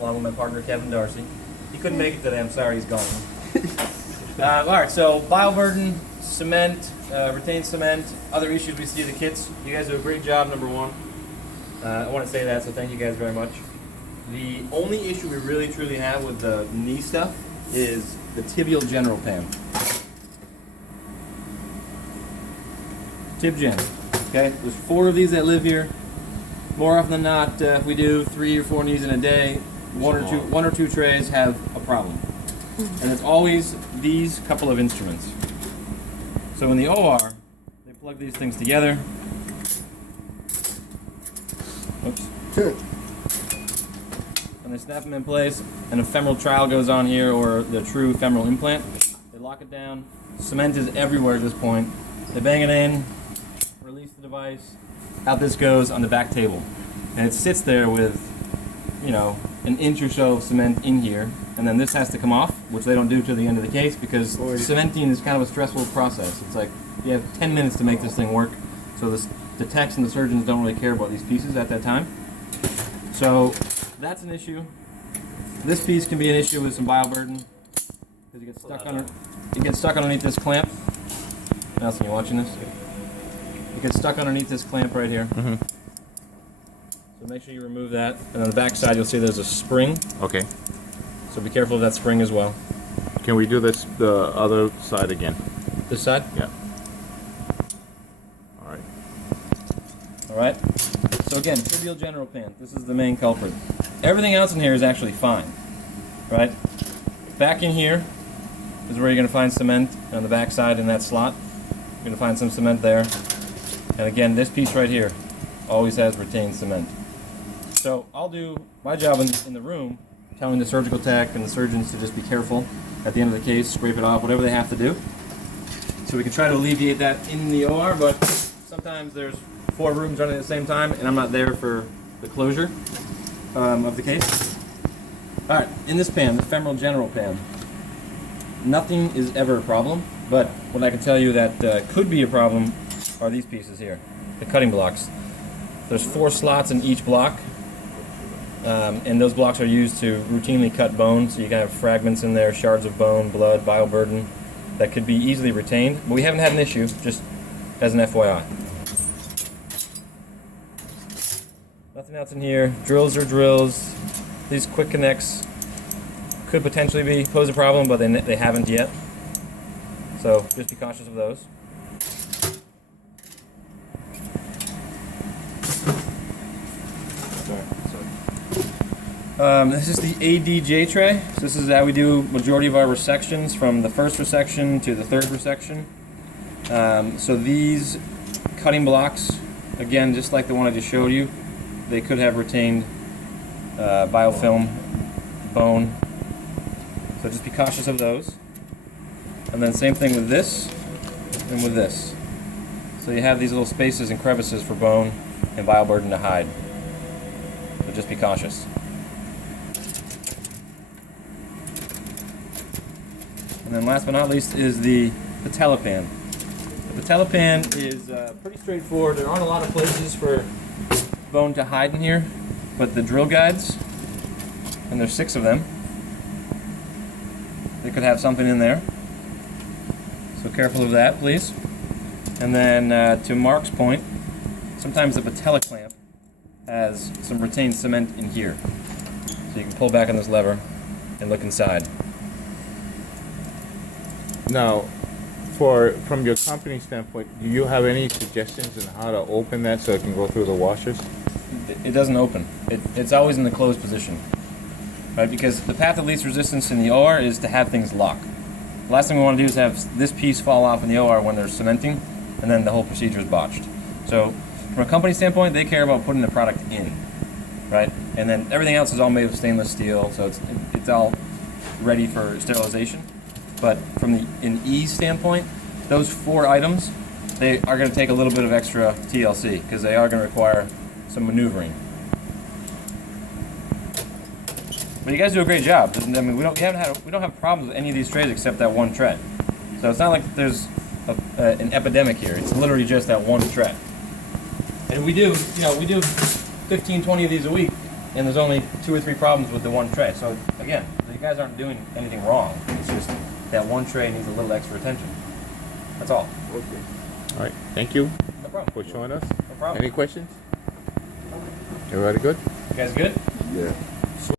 along with my partner Kevin Darcy. He couldn't make it today. I'm sorry, he's gone. All right, so bioburden, cement, retained cement, other issues we see in the kits. You guys do a great job, number one. I want to say that, so thank you guys very much. The only issue we really truly have with the knee stuff is the tibial general pan. Tib gen. Okay, there's 4 of these that live here. More often than not, if we do 3 or 4 knees in a day, one or two trays have a problem. And it's always these couple of instruments. So in the OR, they plug these things together. Oops. And they snap them in place, and a femoral trowel goes on here, or the true femoral implant. They lock it down. Cement is everywhere at this point. They bang it in, release the device. Out this goes on the back table. And it sits there with, you know, an inch or so of cement in here, and then this has to come off, which they don't do to the end of the case because cementing is kind of a stressful process. It's like you have 10 minutes to make this thing work, so the techs and the surgeons don't really care about these pieces at that time. So that's an issue. This piece can be an issue with some bioburden because it gets stuck underneath this clamp. Nelson, you watching this? It gets stuck underneath this clamp right here. Mm-hmm. So make sure you remove that. And on the back side, you'll see there's a spring. Okay. So be careful of that spring as well. Can we do this the other side again? This side? Yeah. All right. All right. So again, tibial general pan. This is the main culprit. Everything else in here is actually fine, right? Back in here is where you're going to find cement on the back side in that slot. You're going to find some cement there. And again, this piece right here always has retained cement. So I'll do my job in the room, telling the surgical tech and the surgeons to just be careful at the end of the case, scrape it off, whatever they have to do. So we can try to alleviate that in the OR, but sometimes there's 4 rooms running at the same time, and I'm not there for the closure of the case. All right, in this pan, the femoral general pan, nothing is ever a problem, but what I can tell you that could be a problem are these pieces here, the cutting blocks. There's 4 slots in each block, and those blocks are used to routinely cut bone, so you can have fragments in there, shards of bone, blood, bioburden, that could be easily retained. But we haven't had an issue, just as an FYI. Nothing else in here. Drills are drills. These quick connects could potentially pose a problem, but they haven't yet. So just be cautious of those. This is the ADJ tray. So this is how we do majority of our resections, from the first resection to the 3rd resection. So these cutting blocks, again, just like the one I just showed you, they could have retained biofilm, bone. So just be cautious of those. And then same thing with this and with this. So you have these little spaces and crevices for bone and bioburden to hide. So just be cautious. And then last but not least is the patella pan. The patella pan is pretty straightforward. There aren't a lot of places for bone to hide in here, but the drill guides, and there's 6 of them, they could have something in there. So careful of that, please. And then to Mark's point, sometimes the patella clamp has some retained cement in here. So you can pull back on this lever and look inside. Now, from your company standpoint, do you have any suggestions on how to open that so it can go through the washers? It doesn't open. It's always in the closed position, right? Because the path of least resistance in the OR is to have things lock. The last thing we want to do is have this piece fall off in the OR when there's cementing, and then the whole procedure is botched. So from a company standpoint, they care about putting the product in, right? And then everything else is all made of stainless steel, so it's all ready for sterilization. But from an ease standpoint, those 4 items, they are going to take a little bit of extra TLC because they are going to require some maneuvering. But you guys do a great job. I mean, we don't have problems with any of these trays except that one tray. So it's not like there's an epidemic here. It's literally just that one tray. And we do 15, 20 of these a week. and there's only 2 or 3 problems with the one tray. So again, you guys aren't doing anything wrong. It's just that one tray needs a little extra attention. That's all. Okay. All right, thank you No problem. for showing us. No problem. Any questions? Everybody good? You guys good? Yeah.